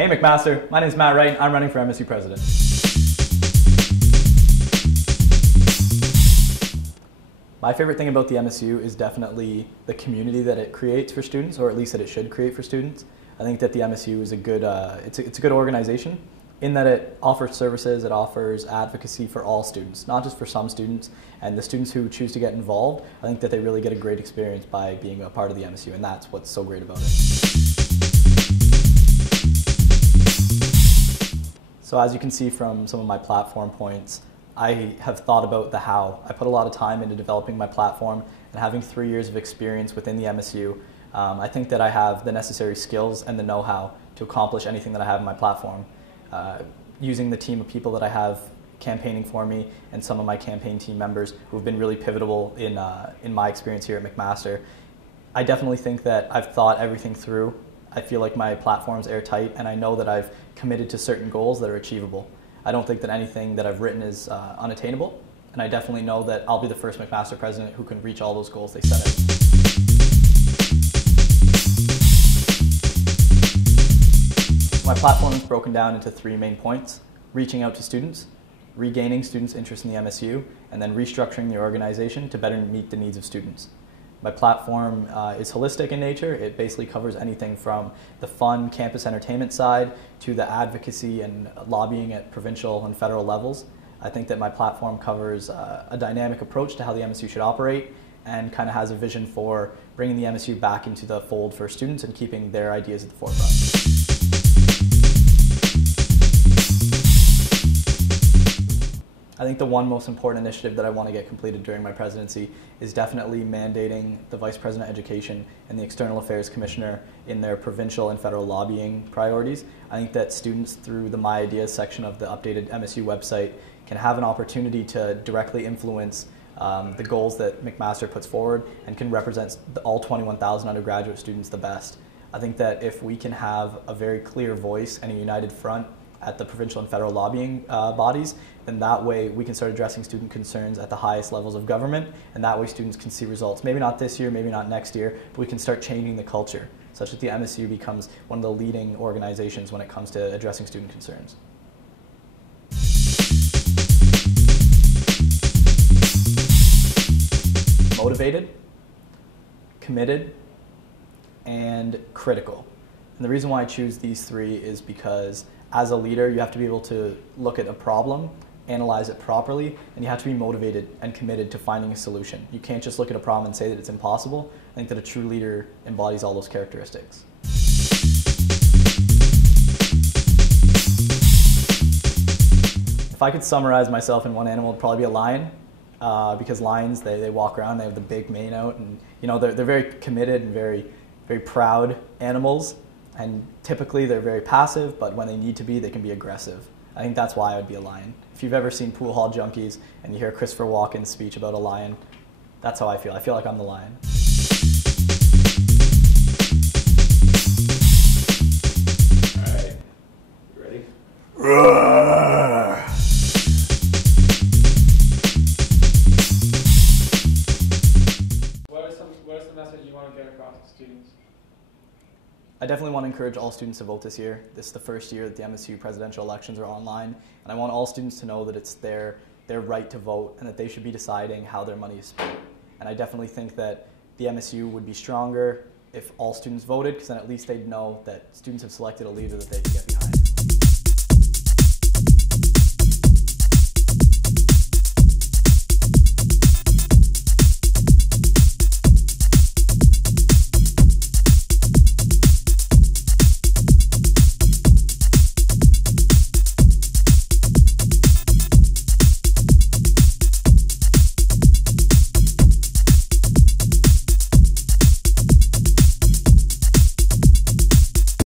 Hey McMaster, my name is Matt Wright. I'm running for MSU president. My favorite thing about the MSU is definitely the community that it creates for students, or at least that it should create for students. I think that the MSU is a good, it's a good organization in that it offers services, it offers advocacy for all students, not just for some students. And the students who choose to get involved, I think that they really get a great experience by being a part of the MSU, and that's what's so great about it. So as you can see from some of my platform points, I have thought about the how. I put a lot of time into developing my platform, and having 3 years of experience within the MSU, I think that I have the necessary skills and the know-how to accomplish anything that I have in my platform. Using the team of people that I have campaigning for me and some of my campaign team members who have been really pivotal in my experience here at McMaster, I definitely think that I've thought everything through. I feel like my platform's airtight, and I know that I've committed to certain goals that are achievable. I don't think that anything that I've written is unattainable, and I definitely know that I'll be the first McMaster president who can reach all those goals they set out. My platform is broken down into 3 main points: reaching out to students, regaining students' interest in the MSU, and then restructuring the organization to better meet the needs of students. My platform is holistic in nature. It basically covers anything from the fun campus entertainment side to the advocacy and lobbying at provincial and federal levels. I think that my platform covers a dynamic approach to how the MSU should operate, and kind of has a vision for bringing the MSU back into the fold for students and keeping their ideas at the forefront. I think the one most important initiative that I want to get completed during my presidency is definitely mandating the Vice President of Education and the External Affairs Commissioner in their provincial and federal lobbying priorities. I think that students, through the My Ideas section of the updated MSU website, can have an opportunity to directly influence the goals that McMaster puts forward and can represent all 21,000 undergraduate students the best. I think that if we can have a very clear voice and a united front at the provincial and federal lobbying bodies, then that way we can start addressing student concerns at the highest levels of government, and that way students can see results. Maybe not this year, maybe not next year, but we can start changing the culture such that the MSU becomes one of the leading organizations when it comes to addressing student concerns. Motivated, committed, and critical. And the reason why I choose these 3 is because as a leader, you have to be able to look at a problem, analyze it properly, and you have to be motivated and committed to finding a solution. You can't just look at a problem and say that it's impossible. I think that a true leader embodies all those characteristics. If I could summarize myself in one animal, it'd probably be a lion, because lions, they walk around, they have the big mane out, and they're very committed and very proud animals. And typically they're very passive, but when they need to be, they can be aggressive. I think that's why I would be a lion. If you've ever seen Pool Hall Junkies and you hear Christopher Walken's speech about a lion, that's how I feel. I feel like I'm the lion. All right, you ready? Roar! What is the message you want to get across to students? I definitely want to encourage all students to vote this year. This is the first year that the MSU presidential elections are online, and I want all students to know that it's their right to vote and that they should be deciding how their money is spent. And I definitely think that the MSU would be stronger if all students voted, because then at least they'd know that students have selected a leader that they can get behind.